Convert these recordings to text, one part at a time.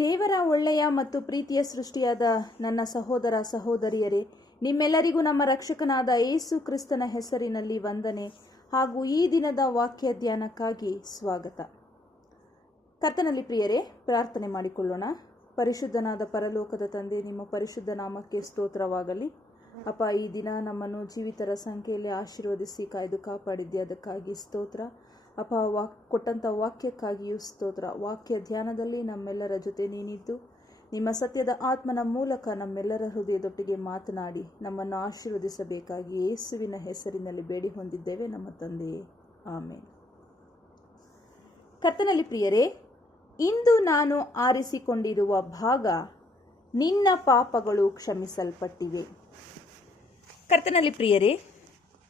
ದೇವರ ಒಳ್ಳೆಯ ಮತ್ತು ಪ್ರೀತಿಯ ಸೃಷ್ಟಿಯಾದ ನನ್ನ ಸಹೋದರ ಸಹೋದರಿಯರೇ, ನಿಮ್ಮೆಲ್ಲರಿಗೂ ನಮ್ಮ ರಕ್ಷಕನಾದ ಯೇಸು ಕ್ರಿಸ್ತನ ಹೆಸರಿನಲ್ಲಿ ವಂದನೆ ಹಾಗೂ ಈ ದಿನದ ವಾಕ್ಯ ಧ್ಯಾನಕ್ಕಾಗಿ ಸ್ವಾಗತ. ಕತ್ತನಲ್ಲಿ ಪ್ರಿಯರೇ, ಪ್ರಾರ್ಥನೆ ಮಾಡಿಕೊಳ್ಳೋಣ. ಪರಿಶುದ್ಧನಾದ ಪರಲೋಕದ ತಂದೆ, ನಿಮ್ಮ ಪರಿಶುದ್ಧ ನಾಮಕ್ಕೆ ಸ್ತೋತ್ರವಾಗಲಿ. ಅಪ್ಪ, ಈ ದಿನ ನಮ್ಮನ್ನು ಜೀವಿತರ ಸಂಖ್ಯೆಯಲ್ಲಿ ಆಶೀರ್ವದಿಸಿ ಕಾಯ್ದು ಕಾಪಾಡಿದ್ದೆ, ಅದಕ್ಕಾಗಿ ಸ್ತೋತ್ರ. ಅಪ್ಪ ವಾಕ್ ಕೊಟ್ಟಂಥ ವಾಕ್ಯಕ್ಕಾಗಿಯೂ ಸ್ತೋತ್ರ. ವಾಕ್ಯ ಧ್ಯಾನದಲ್ಲಿ ನಮ್ಮೆಲ್ಲರ ಜೊತೆ ನೀನಿದ್ದು. ನಿಮ್ಮ ಸತ್ಯದ ಆತ್ಮನ ಮೂಲಕ ನಮ್ಮೆಲ್ಲರ ಹೃದಯದೊಟ್ಟಿಗೆ ಮಾತನಾಡಿ, ನಮ್ಮನ್ನು ಆಶೀರ್ವದಿಸಬೇಕಾಗಿ ಯೇಸುವಿನ ಹೆಸರಿನಲ್ಲಿ ಬೇಡಿ ಹೊಂದಿದ್ದೇವೆ ನಮ್ಮ ತಂದೆಯೇ. ಆಮೇಲೆ ಕರ್ತನಲ್ಲಿ ಪ್ರಿಯರೇ, ಇಂದು ನಾನು ಆರಿಸಿಕೊಂಡಿರುವ ಭಾಗ ನಿನ್ನ ಪಾಪಗಳು ಕ್ಷಮಿಸಲ್ಪಟ್ಟಿವೆ. ಕರ್ತನಲ್ಲಿ ಪ್ರಿಯರೇ,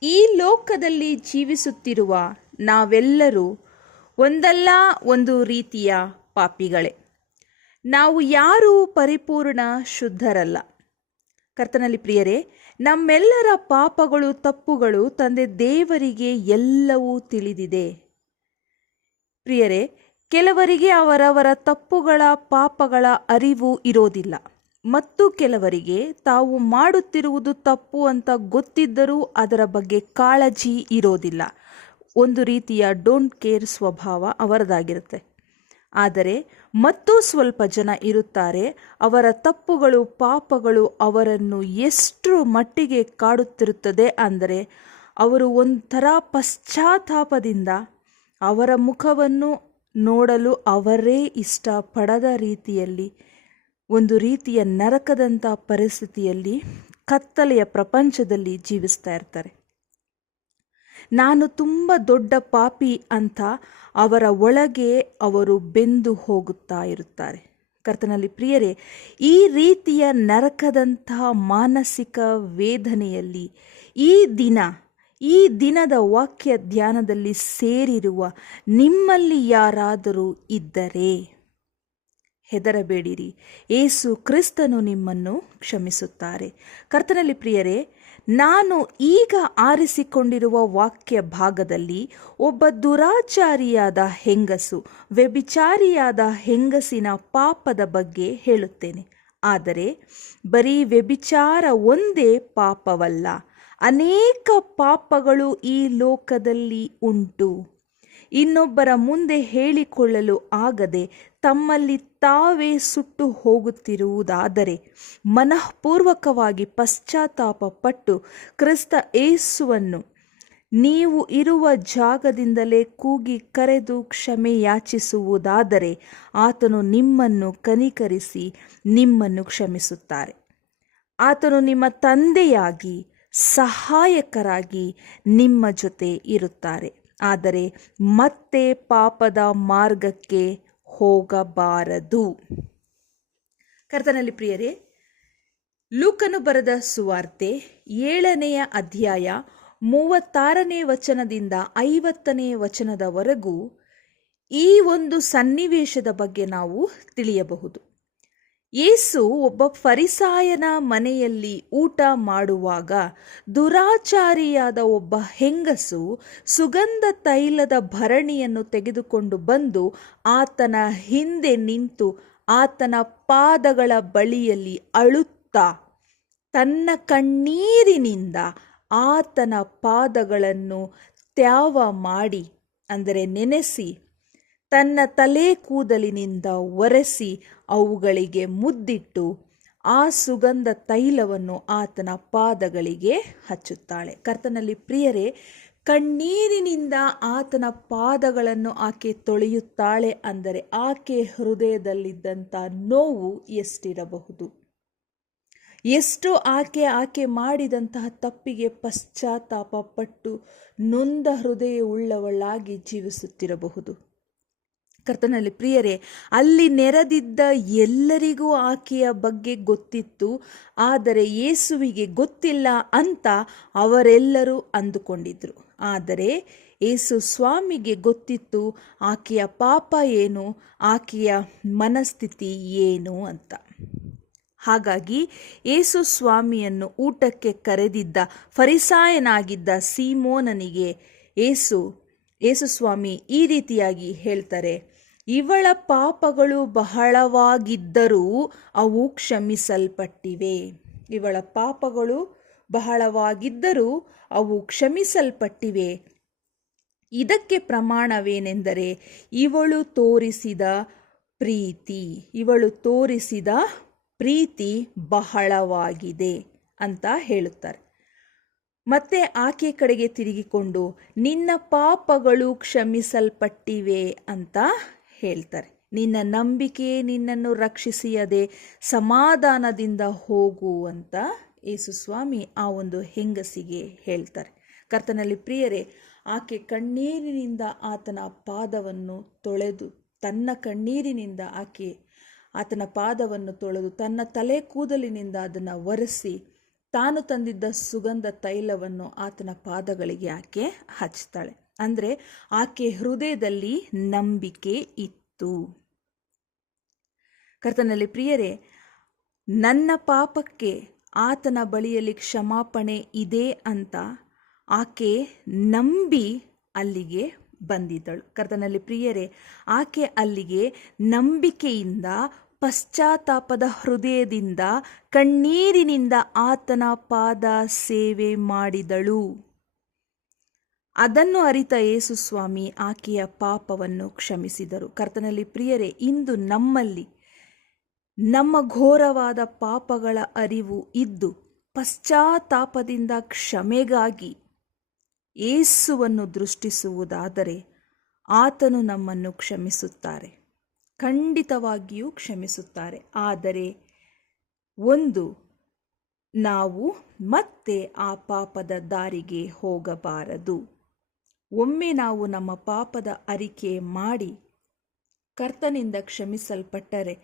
ಈ ಲೋಕದಲ್ಲಿ ಜೀವಿಸುತ್ತಿರುವ ನಾವೆಲ್ಲರೂ ಒಂದಲ್ಲ ಒಂದು ರೀತಿಯ ಪಾಪಿಗಳೇ. ನಾವು ಯಾರೂ ಪರಿಪೂರ್ಣ ಶುದ್ಧರಲ್ಲ. ಕರ್ತನಲ್ಲಿ ಪ್ರಿಯರೇ, ನಮ್ಮೆಲ್ಲರ ಪಾಪಗಳು, ತಪ್ಪುಗಳು ತಂದೆ ದೇವರಿಗೆ ಎಲ್ಲವೂ ತಿಳಿದಿದೆ. ಪ್ರಿಯರೇ, ಕೆಲವರಿಗೆ ಅವರವರ ತಪ್ಪುಗಳ, ಪಾಪಗಳ ಅರಿವು ಇರೋದಿಲ್ಲ. ಮತ್ತು ಕೆಲವರಿಗೆ ತಾವು ಮಾಡುತ್ತಿರುವುದು ತಪ್ಪು ಅಂತ ಗೊತ್ತಿದ್ದರೂ ಅದರ ಬಗ್ಗೆ ಕಾಳಜಿ ಇರೋದಿಲ್ಲ. ಒಂದು ರೀತಿಯ ಡೋಂಟ್ ಕೇರ್ ಸ್ವಭಾವ ಅವರದಾಗಿರುತ್ತೆ. ಆದರೆ ಮತ್ತೂ ಸ್ವಲ್ಪ ಜನ ಇರುತ್ತಾರೆ, ಅವರ ತಪ್ಪುಗಳು, ಪಾಪಗಳು ಅವರನ್ನು ಎಷ್ಟು ಮಟ್ಟಿಗೆ ಕಾಡುತ್ತಿರುತ್ತದೆ ಅಂದರೆ ಅವರು ಒಂಥರ ಪಶ್ಚಾತ್ತಾಪದಿಂದ ಅವರ ಮುಖವನ್ನು ನೋಡಲು ಅವರೇ ಇಷ್ಟಪಡದ ರೀತಿಯಲ್ಲಿ, ಒಂದು ರೀತಿಯ ನರಕದಂಥ ಪರಿಸ್ಥಿತಿಯಲ್ಲಿ ಕತ್ತಲೆಯ ಪ್ರಪಂಚದಲ್ಲಿ ಜೀವಿಸ್ತಾ ಇರ್ತಾರೆ. ನಾನು ತುಂಬ ದೊಡ್ಡ ಪಾಪಿ ಅಂತ ಅವರ ಒಳಗೆ ಅವರು ಬೆಂದು ಹೋಗುತ್ತಾ ಇರುತ್ತಾರೆ. ಕರ್ತನಲ್ಲಿ ಪ್ರಿಯರೇ, ಈ ರೀತಿಯ ನರಕದಂತಹ ಮಾನಸಿಕ ವೇದನೆಯಲ್ಲಿ ಈ ದಿನ, ಈ ದಿನದ ವಾಕ್ಯ ಧ್ಯಾನದಲ್ಲಿ ಸೇರಿರುವ ನಿಮ್ಮಲ್ಲಿ ಯಾರಾದರೂ ಇದ್ದರೆ ಹೆದರಬೇಡಿರಿ. ಏಸು ಕ್ರಿಸ್ತನು ನಿಮ್ಮನ್ನು ಕ್ಷಮಿಸುತ್ತಾರೆ. ಕರ್ತನಲ್ಲಿ ಪ್ರಿಯರೇ, ನಾನು ಈಗ ಆರಿಸಿಕೊಂಡಿರುವ ವಾಕ್ಯ ಭಾಗದಲ್ಲಿ ಒಬ್ಬ ದುರಾಚಾರಿಯಾದ ಹೆಂಗಸು, ವ್ಯಭಿಚಾರಿಯಾದ ಹೆಂಗಸಿನ ಪಾಪದ ಬಗ್ಗೆ ಹೇಳುತ್ತೇನೆ. ಆದರೆ ಬರೀ ವ್ಯಭಿಚಾರ ಒಂದೇ ಪಾಪವಲ್ಲ, ಅನೇಕ ಪಾಪಗಳು ಈ ಲೋಕದಲ್ಲಿ ಉಂಟು. ಇನ್ನೊಬ್ಬರ ಮುಂದೆ ಹೇಳಿಕೊಳ್ಳಲು ಆಗದೆ ತಮ್ಮಲ್ಲಿ ತಾವೇ ಸುಟ್ಟು ಹೋಗುತ್ತಿರುವುದಾದರೆ ಮನಃಪೂರ್ವಕವಾಗಿ ಪಶ್ಚಾತ್ತಾಪ ಪಟ್ಟು ಕ್ರಿಸ್ತ ಏಸುವನ್ನು ನೀವು ಇರುವ ಜಾಗದಿಂದಲೇ ಕೂಗಿ ಕರೆದು ಕ್ಷಮೆ ಯಾಚಿಸುವುದಾದರೆ ಆತನು ನಿಮ್ಮನ್ನು ಕನಿಕರಿಸಿ ನಿಮ್ಮನ್ನು ಕ್ಷಮಿಸುತ್ತಾರೆ. ಆತನು ನಿಮ್ಮ ತಂದೆಯಾಗಿ ಸಹಾಯಕರಾಗಿ ನಿಮ್ಮ ಜೊತೆ ಇರುತ್ತಾರೆ. ಆದರೆ ಮತ್ತೆ ಪಾಪದ ಮಾರ್ಗಕ್ಕೆ ಹೋಗಬಾರದು. ಕರ್ತನಲ್ಲಿ ಪ್ರಿಯರೇ, ಲೂಕನು ಬರೆದ ಸುವಾರ್ತೆ ಏಳನೆಯ ಅಧ್ಯಾಯ ಮೂವತ್ತಾರನೇ ವಚನದಿಂದ ಐವತ್ತನೇ ವಚನದವರೆಗೂ ಈ ಒಂದು ಸನ್ನಿವೇಶದ ಬಗ್ಗೆ ನಾವು ತಿಳಿಯಬಹುದು. ಯೇಸು ಒಬ್ಬ ಫರಿಸಾಯನ ಮನೆಯಲ್ಲಿ ಊಟ ಮಾಡುವಾಗ ದುರಾಚಾರಿಯಾದ ಒಬ್ಬ ಹೆಂಗಸು ಸುಗಂಧ ತೈಲದ ಭರಣಿಯನ್ನು ತೆಗೆದುಕೊಂಡು ಬಂದು ಆತನ ಹಿಂದೆ ನಿಂತು ಆತನ ಪಾದಗಳ ಬಳಿಯಲ್ಲಿ ಅಳುತ್ತಾ ತನ್ನ ಕಣ್ಣೀರಿನಿಂದ ಆತನ ಪಾದಗಳನ್ನು ತ್ಯಾವ ಮಾಡಿ, ಅಂದರೆ ನೆನೆಸಿ ತನ್ನ ತಲೆ ಕೂದಲಿನಿಂದ ಒರೆಸಿ ಅವುಗಳಿಗೆ ಮುದ್ದಿಟ್ಟು ಆ ಸುಗಂಧ ತೈಲವನ್ನು ಆತನ ಪಾದಗಳಿಗೆ ಹಚ್ಚುತ್ತಾಳೆ. ಕರ್ತನಲ್ಲಿ ಪ್ರಿಯರೇ, ಕಣ್ಣೀರಿನಿಂದ ಆತನ ಪಾದಗಳನ್ನು ಆಕೆ ತೊಳೆಯುತ್ತಾಳೆ ಅಂದರೆ ಆಕೆ ಹೃದಯದಲ್ಲಿದ್ದಂಥ ನೋವು ಎಷ್ಟಿರಬಹುದು? ಎಷ್ಟು ಆಕೆ ಆಕೆ ಮಾಡಿದಂತಹ ತಪ್ಪಿಗೆ ಪಶ್ಚಾತ್ತಾಪ ಪಟ್ಟು ನೊಂದ ಹೃದಯ ಉಳ್ಳವಳಾಗಿ ಜೀವಿಸುತ್ತಿರಬಹುದು. ಕರ್ತನಲ್ಲಿ ಪ್ರಿಯರೇ, ಅಲ್ಲಿ ನೆರೆದಿದ್ದ ಎಲ್ಲರಿಗೂ ಆಕೆಯ ಬಗ್ಗೆ ಗೊತ್ತಿತ್ತು, ಆದರೆ ಯೇಸುವಿಗೆ ಗೊತ್ತಿಲ್ಲ ಅಂತ ಅವರೆಲ್ಲರೂ ಅಂದುಕೊಂಡಿದ್ರು. ಆದರೆ ಏಸು ಸ್ವಾಮಿಗೆ ಗೊತ್ತಿತ್ತು, ಆಕೆಯ ಪಾಪ ಏನು, ಆಕೆಯ ಮನಸ್ಥಿತಿ ಏನು ಅಂತ. ಹಾಗಾಗಿ ಏಸು ಸ್ವಾಮಿಯನ್ನು ಊಟಕ್ಕೆ ಕರೆದಿದ್ದ ಫರಿಸಾಯನಾಗಿದ್ದ ಸೀಮೋನನಿಗೆ ಏಸು ಏಸು ಸ್ವಾಮಿ ಈ ರೀತಿಯಾಗಿ ಹೇಳ್ತಾರೆ, ಇವಳ ಪಾಪಗಳು ಬಹಳವಾಗಿದ್ದರೂ ಅವು ಕ್ಷಮಿಸಲ್ಪಟ್ಟಿವೆ. ಇವಳ ಪಾಪಗಳು ಬಹಳವಾಗಿದ್ದರೂ ಅವು ಕ್ಷಮಿಸಲ್ಪಟ್ಟಿವೆ. ಇದಕ್ಕೆ ಪ್ರಮಾಣವೇನೆಂದರೆ, ಇವಳು ತೋರಿಸಿದ ಪ್ರೀತಿ, ಇವಳು ತೋರಿಸಿದ ಪ್ರೀತಿ ಬಹಳವಾಗಿದೆ ಅಂತ ಹೇಳುತ್ತಾರೆ. ಮತ್ತೆ ಆಕೆ ಕಡೆಗೆ ತಿರುಗಿಕೊಂಡು, ನಿನ್ನ ಪಾಪಗಳು ಕ್ಷಮಿಸಲ್ಪಟ್ಟಿವೆ ಅಂತ ಹೇಳ್ತಾರೆ. ನಿನ್ನ ನಂಬಿಕೆ ನಿನ್ನನ್ನು ರಕ್ಷಿಸಿಯದೆ ಸಮಾಧಾನದಿಂದ ಹೋಗು ಅಂತ ಯೇಸುಸ್ವಾಮಿ ಆ ಒಂದು ಹೆಂಗಸಿಗೆ ಹೇಳ್ತಾರೆ. ಕರ್ತನಲ್ಲಿ ಪ್ರಿಯರೇ, ಆಕೆ ಕಣ್ಣೀರಿನಿಂದ ಆತನ ಪಾದವನ್ನು ತೊಳೆದು, ತನ್ನ ಕಣ್ಣೀರಿನಿಂದ ಆಕೆ ಆತನ ಪಾದವನ್ನು ತೊಳೆದು, ತನ್ನ ತಲೆ ಕೂದಲಿನಿಂದ ಅದನ್ನು ಒರೆಸಿ ತಾನು ತಂದಿದ್ದ ಸುಗಂಧ ತೈಲವನ್ನು ಆತನ ಪಾದಗಳಿಗೆ ಆಕೆ ಹಚ್ತಾಳೆ. ಅಂದರೆ ಆಕೆ ಹೃದಯದಲ್ಲಿ ನಂಬಿಕೆ ಇತ್ತು. ಕರ್ತನಲ್ಲಿ ಪ್ರಿಯರೇ, ನನ್ನ ಪಾಪಕ್ಕೆ ಆತನ ಬಳಿಯಲ್ಲಿ ಕ್ಷಮಾಪಣೆ ಇದೆ ಅಂತ ಆಕೆ ನಂಬಿ ಅಲ್ಲಿಗೆ ಬಂದಿದ್ದಳು. ಕರ್ತನಲ್ಲಿ ಪ್ರಿಯರೇ, ಆಕೆ ಅಲ್ಲಿಗೆ ನಂಬಿಕೆಯಿಂದ ಪಶ್ಚಾತ್ತಾಪದ ಹೃದಯದಿಂದ ಕಣ್ಣೀರಿನಿಂದ ಆತನ ಪಾದ ಸೇವೆ ಮಾಡಿದಳು. ಅದನ್ನು ಅರಿತ ಯೇಸು ಸ್ವಾಮಿ ಆಕೆಯ ಪಾಪವನ್ನು ಕ್ಷಮಿಸಿದರು. ಕರ್ತನಲ್ಲಿ ಪ್ರಿಯರೇ, ಇಂದು ನಮ್ಮಲ್ಲಿ ನಮ್ಮ ಘೋರವಾದ ಪಾಪಗಳ ಅರಿವು ಇದ್ದು ಪಶ್ಚಾತ್ತಾಪದಿಂದ ಕ್ಷಮೆಗಾಗಿ ಏಸುವನ್ನು ದೃಷ್ಟಿಸುವುದಾದರೆ ಆತನು ನಮ್ಮನ್ನು ಕ್ಷಮಿಸುತ್ತಾರೆ. ಖಂಡಿತವಾಗಿಯೂ ಕ್ಷಮಿಸುತ್ತಾರೆ. ಆದರೆ ಒಂದು, ನಾವು ಮತ್ತೆ ಆ ಪಾಪದ ದಾರಿಗೆ ಹೋಗಬಾರದು. ಒಮ್ಮೆ ನಾವು ನಮ್ಮ ಪಾಪದ ಅರಿಕೆ ಮಾಡಿ ಕರ್ತನಿಂದ ಕ್ಷಮಿಸಲ್ಪಟ್ಟರೆ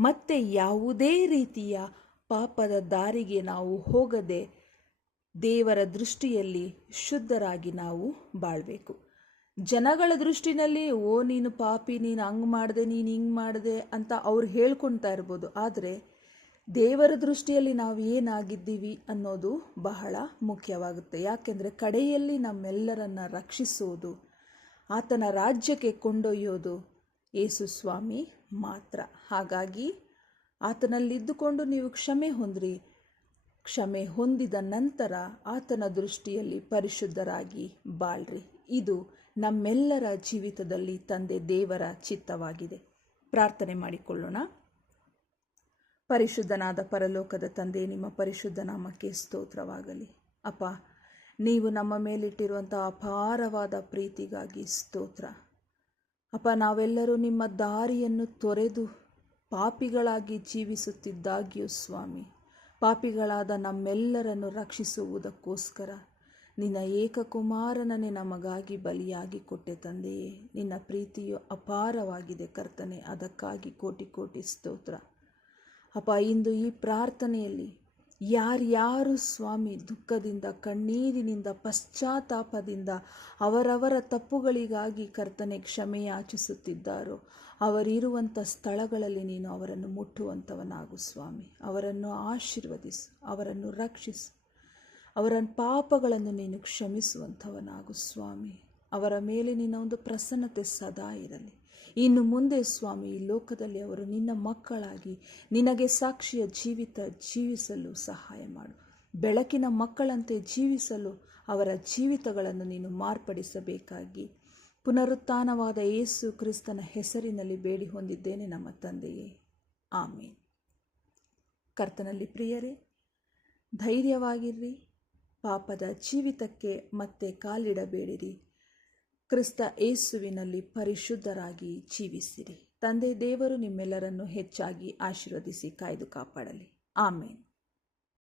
ಮತ್ತೆ ಯಾವುದೇ ರೀತಿಯ ಪಾಪದ ದಾರಿಗೆ ನಾವು ಹೋಗದೆ ದೇವರ ದೃಷ್ಟಿಯಲ್ಲಿ ಶುದ್ಧರಾಗಿ ನಾವು ಬಾಳಬೇಕು. ಜನಗಳ ದೃಷ್ಟಿನಲ್ಲಿ, ಓ, ನೀನು ಪಾಪಿ, ನೀನು ಹಂಗೆ ಮಾಡಿದೆ, ನೀನು ಹಿಂಗೆ ಮಾಡಿದೆ ಅಂತ ಅವ್ರು ಹೇಳ್ಕೊಳ್ತಾ ಇರ್ಬೋದು. ಆದರೆ, ದೇವರ ದೃಷ್ಟಿಯಲ್ಲಿ ನಾವು ಏನಾಗಿದ್ದೀವಿ ಅನ್ನೋದು ಬಹಳ ಮುಖ್ಯವಾಗುತ್ತೆ. ಯಾಕೆಂದರೆ, ಕಡೆಯಲ್ಲಿ ನಮ್ಮೆಲ್ಲರನ್ನ ರಕ್ಷಿಸೋದು, ಆತನ ರಾಜ್ಯಕ್ಕೆ ಕೊಂಡೊಯ್ಯೋದು ಯೇಸು ಸ್ವಾಮಿ ಮಾತ್ರ. ಹಾಗಾಗಿ, ಆತನಲ್ಲಿದ್ದುಕೊಂಡು ನೀವು ಕ್ಷಮೆ ಹೊಂದ್ರಿ. ಕ್ಷಮೆ ಹೊಂದಿದ ನಂತರ ಆತನ ದೃಷ್ಟಿಯಲ್ಲಿ ಪರಿಶುದ್ಧರಾಗಿ ಬಾಳ್ರಿ. ಇದು ನಮ್ಮೆಲ್ಲರ ಜೀವಿತದಲ್ಲಿ ತಂದೆ ದೇವರ ಚಿತ್ತವಾಗಿದೆ. ಪ್ರಾರ್ಥನೆ ಮಾಡಿಕೊಳ್ಳೋಣ. ಪರಿಶುದ್ಧನಾದ ಪರಲೋಕದ ತಂದೆ, ನಿಮ್ಮ ಪರಿಶುದ್ಧ ನಾಮಕ್ಕೆ ಸ್ತೋತ್ರವಾಗಲಿ. ಅಪ್ಪ, ನೀವು ನಮ್ಮ ಮೇಲಿಟ್ಟಿರುವಂಥ ಅಪಾರವಾದ ಪ್ರೀತಿಗಾಗಿ ಸ್ತೋತ್ರ. ಅಪ್ಪ, ನಾವೆಲ್ಲರೂ ನಿಮ್ಮ ದಾರಿಯನ್ನು ತೊರೆದು ಪಾಪಿಗಳಾಗಿ ಜೀವಿಸುತ್ತಿದ್ದಾಗಿಯೂ ಸ್ವಾಮಿ, ಪಾಪಿಗಳಾದ ನಮ್ಮೆಲ್ಲರನ್ನು ರಕ್ಷಿಸುವುದಕ್ಕೋಸ್ಕರ ನಿನ್ನ ಏಕಕುಮಾರನನ್ನೇ ನಮಗಾಗಿ ಬಲಿಯಾಗಿ ಕೊಟ್ಟೆ ತಂದೆಯೇ ನಿನ್ನ ಪ್ರೀತಿಯು ಅಪಾರವಾಗಿದೆ ಕರ್ತನೆ, ಅದಕ್ಕಾಗಿ ಕೋಟಿ ಕೋಟಿ ಸ್ತೋತ್ರ. ಅಪ್ಪ, ಇಂದು ಈ ಪ್ರಾರ್ಥನೆಯಲ್ಲಿ ಯಾರ್ಯಾರು ಸ್ವಾಮಿ, ದುಃಖದಿಂದ, ಕಣ್ಣೀರಿನಿಂದ, ಪಶ್ಚಾತ್ತಾಪದಿಂದ, ಅವರವರ ತಪ್ಪುಗಳಿಗಾಗಿ ಕರ್ತನೆ ಕ್ಷಮೆಯಾಚಿಸುತ್ತಿದ್ದಾರೋ ಅವರಿರುವಂಥ ಸ್ಥಳಗಳಲ್ಲಿ ನೀನು ಅವರನ್ನು ಮುಟ್ಟುವಂಥವನಾಗು ಸ್ವಾಮಿ. ಅವರನ್ನು ಆಶೀರ್ವದಿಸು, ಅವರನ್ನು ರಕ್ಷಿಸು. ಅವರ ಪಾಪಗಳನ್ನು ನೀನು ಕ್ಷಮಿಸುವಂಥವನಾಗು ಸ್ವಾಮಿ. ಅವರ ಮೇಲೆ ನಿನ್ನ ಒಂದು ಪ್ರಸನ್ನತೆ ಸದಾ ಇರಲಿ. ಇನ್ನು ಮುಂದೆ ಸ್ವಾಮಿ, ಈ ಲೋಕದಲ್ಲಿ ಅವರು ನಿನ್ನ ಮಕ್ಕಳಾಗಿ ನಿನಗೆ ಸಾಕ್ಷಿಯ ಜೀವಿತ ಜೀವಿಸಲು ಸಹಾಯ ಮಾಡು. ಬೆಳಕಿನ ಮಕ್ಕಳಂತೆ ಜೀವಿಸಲು ಅವರ ಜೀವಿತಗಳನ್ನು ನೀನು ಮಾರ್ಪಡಿಸಬೇಕಾಗಿ ಪುನರುತ್ಥಾನವಾದ ಯೇಸು ಕ್ರಿಸ್ತನ ಹೆಸರಿನಲ್ಲಿ ಬೇಡಿ ಹೊಂದಿದ್ದೇನೆ ನಮ್ಮ ತಂದೆಯೇ. ಆಮೇನ್. ಕರ್ತನಲ್ಲಿ ಪ್ರಿಯರೇ, ಧೈರ್ಯವಾಗಿರ್ರಿ. ಪಾಪದ ಜೀವಿತಕ್ಕೆ ಮತ್ತೆ ಕಾಲಿಡಬೇಡಿರಿ. ಕ್ರಿಸ್ತ ಏಸುವಿನಲ್ಲಿ ಪರಿಶುದ್ಧರಾಗಿ ಜೀವಿಸಿರಿ. ತಂದೆ ದೇವರು ನಿಮ್ಮೆಲ್ಲರನ್ನು ಹೆಚ್ಚಾಗಿ ಆಶೀರ್ವದಿಸಿ ಕಾಯ್ದು ಕಾಪಾಡಲಿ. ಆಮೇನ್.